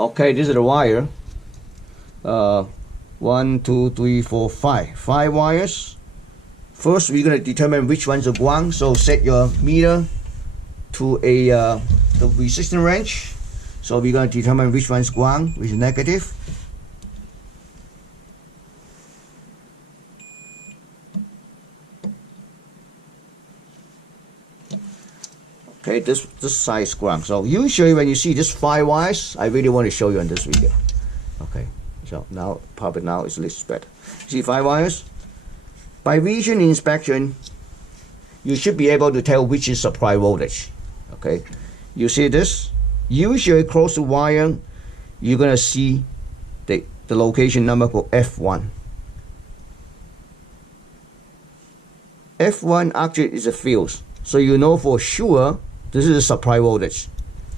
Okay, this is the wire. 1, 2, 3, 4, 5. 5 wires. First, we're going to determine which one's a ground. So set your meter to the resistance range. So we're going to determine which one's ground, which is negative. Okay, this side is ground. So usually when you see this 5 wires, I really want to show you on this video. Okay, so now probably now it's a little better. See 5 wires? By vision inspection, you should be able to tell which is supply voltage. Okay, you see this? Usually close to wire, you're gonna see the location number called F1. F1 actually is a fuse, so you know for sure this is a supply voltage.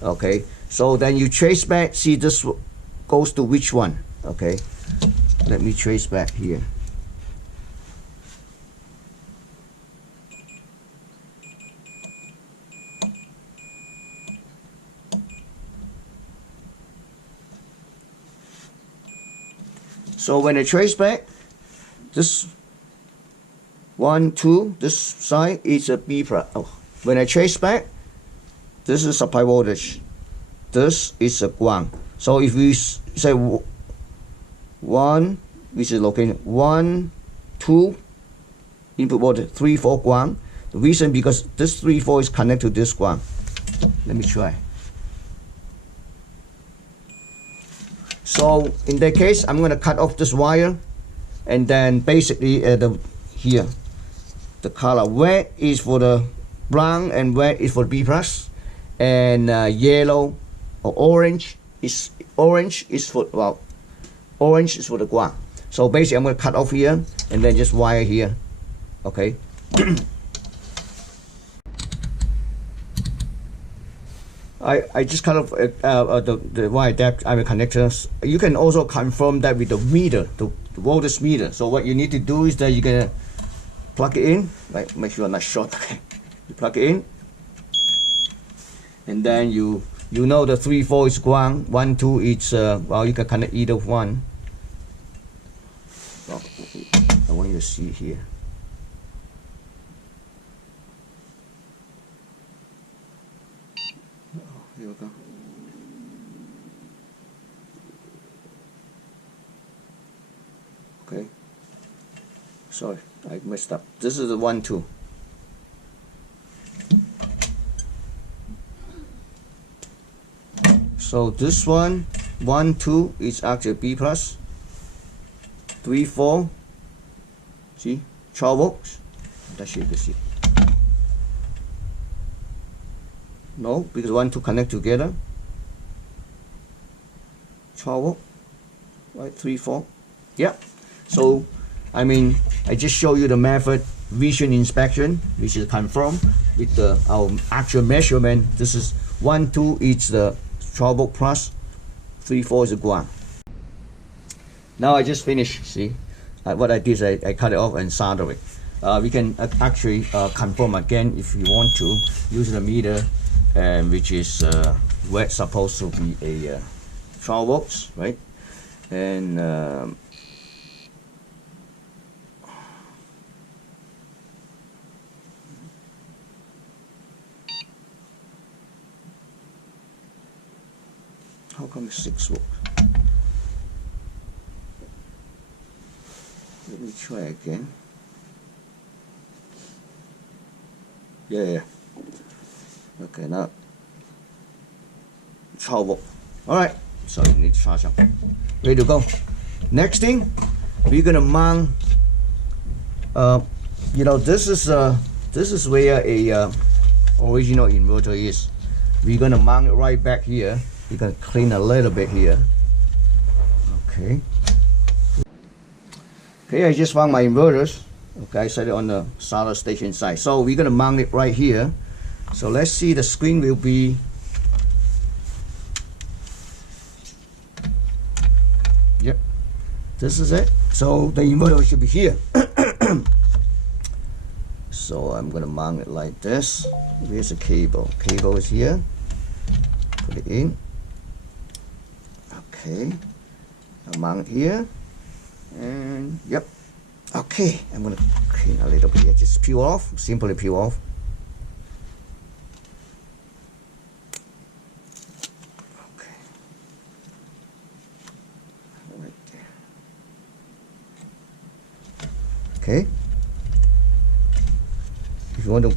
Okay, so then you trace back, see this goes to which one. Okay, let me trace back here. So when I trace back, this 1, 2, this side is a B plus. Oh, when I trace back, this is supply voltage. This is a ground. So if we say 1, which is location 1, 2, input voltage, 3, 4 ground. The reason because this 3, 4 is connected to this ground. Let me try. So in that case, I'm going to cut off this wire, and then basically here, the color red is for the brown and red is for B plus, and yellow or orange is for orange is for the ground. So basically, I'm going to cut off here and then just wire here. Okay. I just cut off the wire depth connectors. You can also confirm that with the meter, the voltage meter. So what you need to do is that you're gonna plug it in, right? Make sure not short. Okay. You plug it in, and then you know the 3, 4 is ground, 1, 2 is well, you can connect either one. Well, I want you to see here. Here we go. Okay. Sorry, I messed up. This is the 1, 2. So this one, 1, 2 is actually B plus. 3, 4. See, 12 volts. That's you can see. No, because 1, 2 connect together. 12 volt, right? 3, 4. Yeah. So, I mean, I just show you the method, vision inspection, which is confirmed with our actual measurement. This is 1, 2 is the 12 volt plus, 3, 4 is the ground. Now I just finished. See, what I did is I cut it off and solder it. We can actually confirm again if you want to use the meter. Which is where it's supposed to be a 12 volts, right? And how come it's 6 volts? Let me try again. Yeah. Okay, now 12 volt. Alright, so you need to charge up. Ready to go. Next thing, we're gonna mount. You know, this is where a original inverter is. We're gonna mount it right back here. We're gonna clean a little bit here. Okay. Okay, I just found my inverters. Okay, I set it on the solder station side. So we're gonna mount it right here. So let's see, the screen will be yep, this is it. So the inverter should be here. So I'm gonna mount it like this. Here's a cable. Cable is here. Put it in. Okay, I'll mount here, and yep. Okay, I'm gonna clean a little bit here. Just peel off, simply peel off. Okay, right there. Okay. If you want to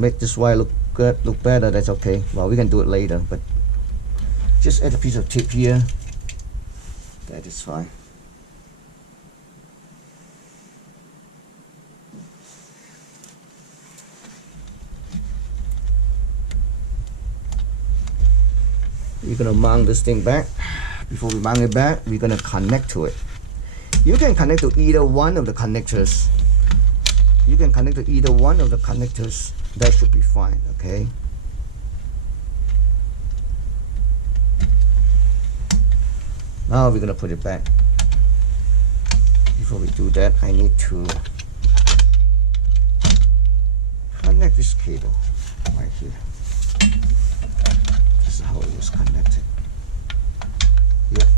make this wire look good, look better, that's okay. Well, we can do it later, but just add a piece of tape here. That is fine. We're gonna mount this thing back. Before we mount it back, we're gonna connect to it. You can connect to either one of the connectors. You can connect to either one of the connectors. That should be fine, okay? Now we're gonna put it back. Before we do that, I need to connect this cable right here. This is how it was connected. Yep.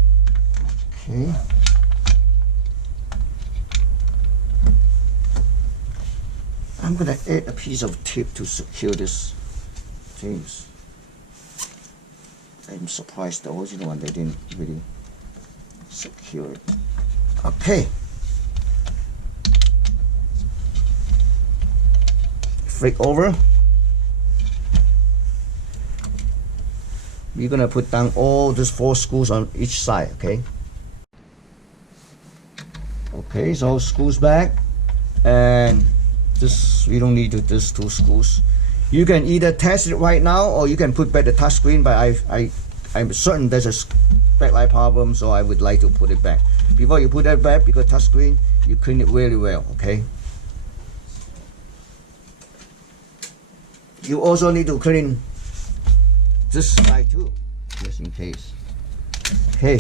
Okay. I'm gonna add a piece of tape to secure this things. I'm surprised the original one, they didn't really secure it. Okay. Flip over. We're gonna put down all these 4 screws on each side, okay? Okay, so screws back, and this, we don't need this 2 screws. You can either test it right now, or you can put back the touch screen, but I'm certain there's a backlight problem, so I would like to put it back. Before you put that back, because touch screen, you clean it really well, okay? You also need to clean this side too, just in case. Okay.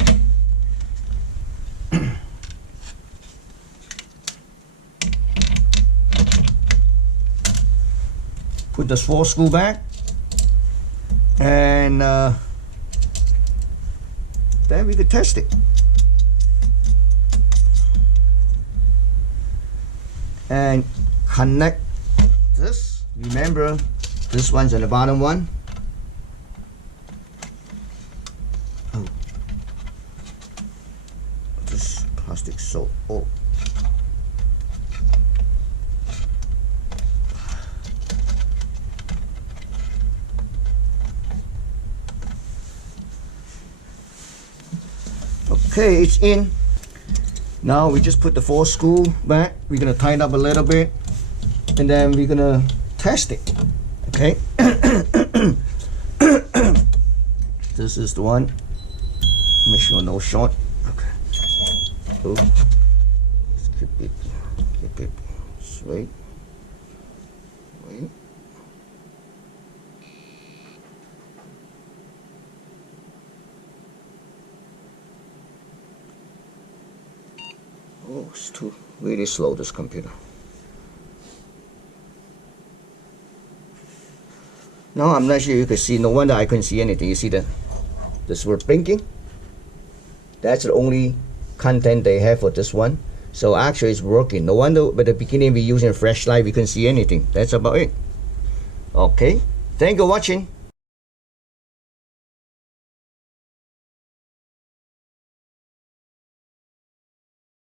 Put the 4 screw back, and then we could test it. And connect this. Remember, this one's on the bottom one. Oh, this plastic so old. Okay, it's in. Now we just put the 4 screw back. We're gonna tighten up a little bit, and then we're gonna test it. Okay. This is the one. Make sure no short. Okay. Oh. Let's keep it straight. Wait. Oh, it's too really slow, this computer. No, I'm not sure you can see. No wonder I couldn't see anything. You see this word blinking? That's the only content they have for this one. So actually it's working. No wonder at the beginning we using a flashlight, we couldn't see anything. That's about it. Okay. Thank you for watching.